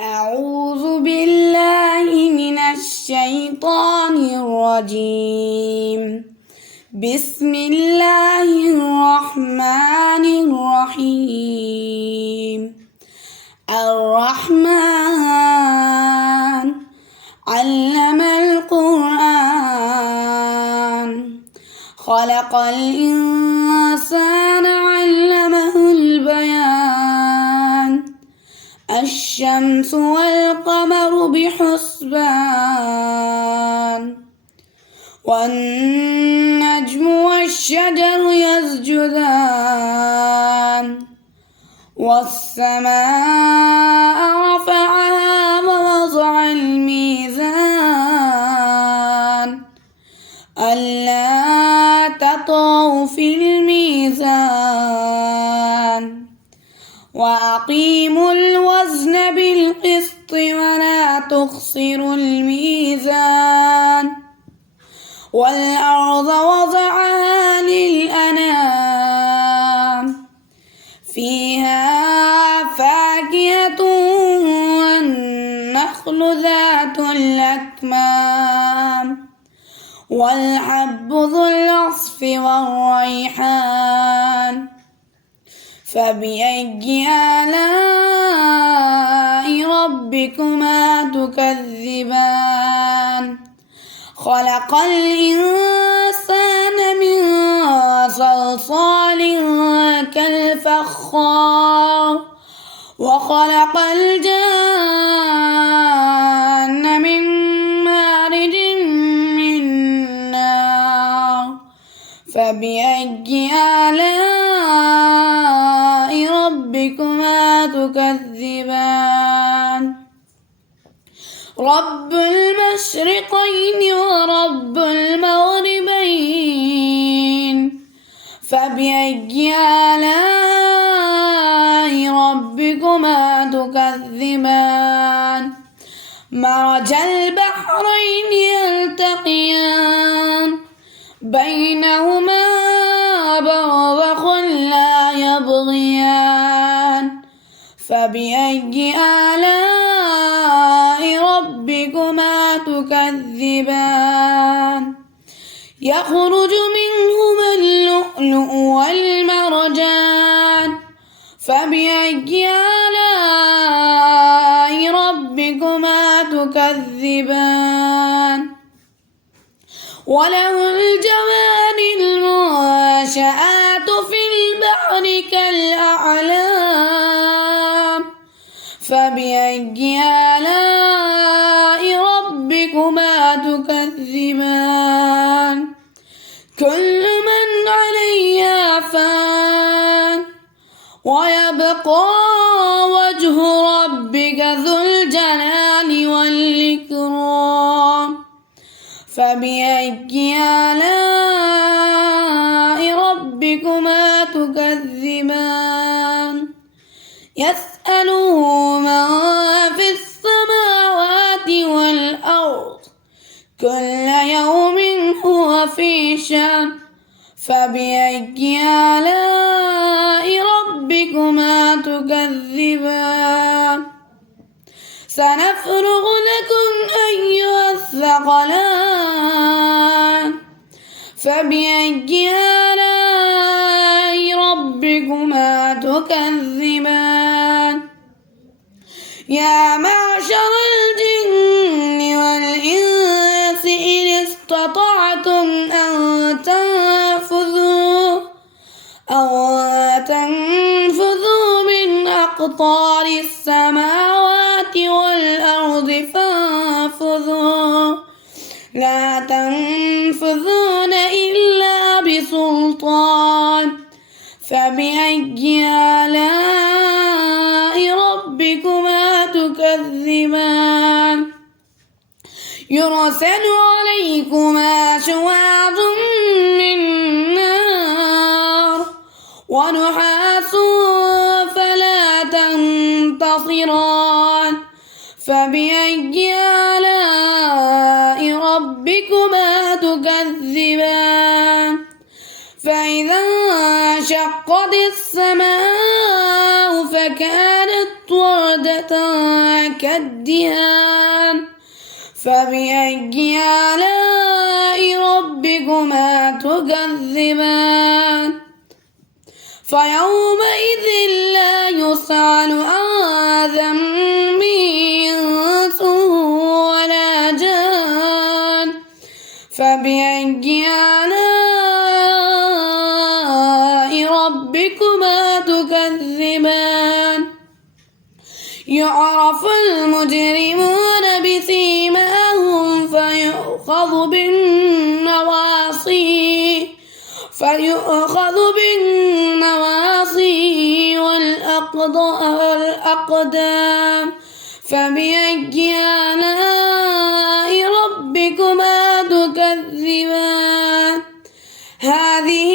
أعوذ بالله من الشيطان الرجيم. بسم الله الرحمن الرحيم. الرحمن علم القرآن خلق الإنسان علمه البيان الشمس والقمر بحسبان والنجم والشجر يسجدان والسماء رفعها ووضع الميزان ألا تطغوا في الميزان وأقيموا الوزن بالقسط ولا تخسروا الميزان والأرض وضعها للأنام فيها فاكهة والنخل ذات الأكمام والحب ذو العصف والريحان فبأي آلاء ربكما تكذبان خلق الإنسان من صلصال كالفخار وخلق الجان من مارج من نار فبأي آلاء ربكما تكذبان رب المشرقين ورب المغربين فبأي آلاء ربكما تكذبان مرج البحرين يلتقيان بينهما برزخ لا يبغيان فبأي آلاء ربكما تكذبان يخرج منهما اللؤلؤ والمرجان فبأي آلاء ربكما تكذبان وله الجوار المنشآت في البحر كالأعلام فبأي آلاء ربكما تكذبان كل من عليها فان ويبقى وجه ربك ذو الجلال والإكرام فبأي آلاء ربكما تكذبان يسأله من في السماوات والأرض كل يوم هو في شأن فبأي آلاء ربكما تكذبان سنفرغ لكم أيها الثقلان فبأي آلاء ربكما تكذبان يا معشر الجن والإنس إن استطعتم أن تنفذوا من أقطار السماوات والأرض فانفذوا لا تنفذون إلا بسلطان فبأي آلاء ربكما تكذبان يرسل عليكما شواظ من نار ونحاس فلا تنتصران فبأي آلاء ربكما تكذبان فإذا انشقت السماء فكانت وردة بغدة كالدهان فبأي آلاء ربكما تكذبان فيومئذ لا يسأل عن ذنبه إنس ولا جان فبأي آلاء ربكما تكذبان يعرف المجرمون بسيماهم فيؤخذ بالنواصي والأقدام فبأي آلاء ربكما تكذبان هذه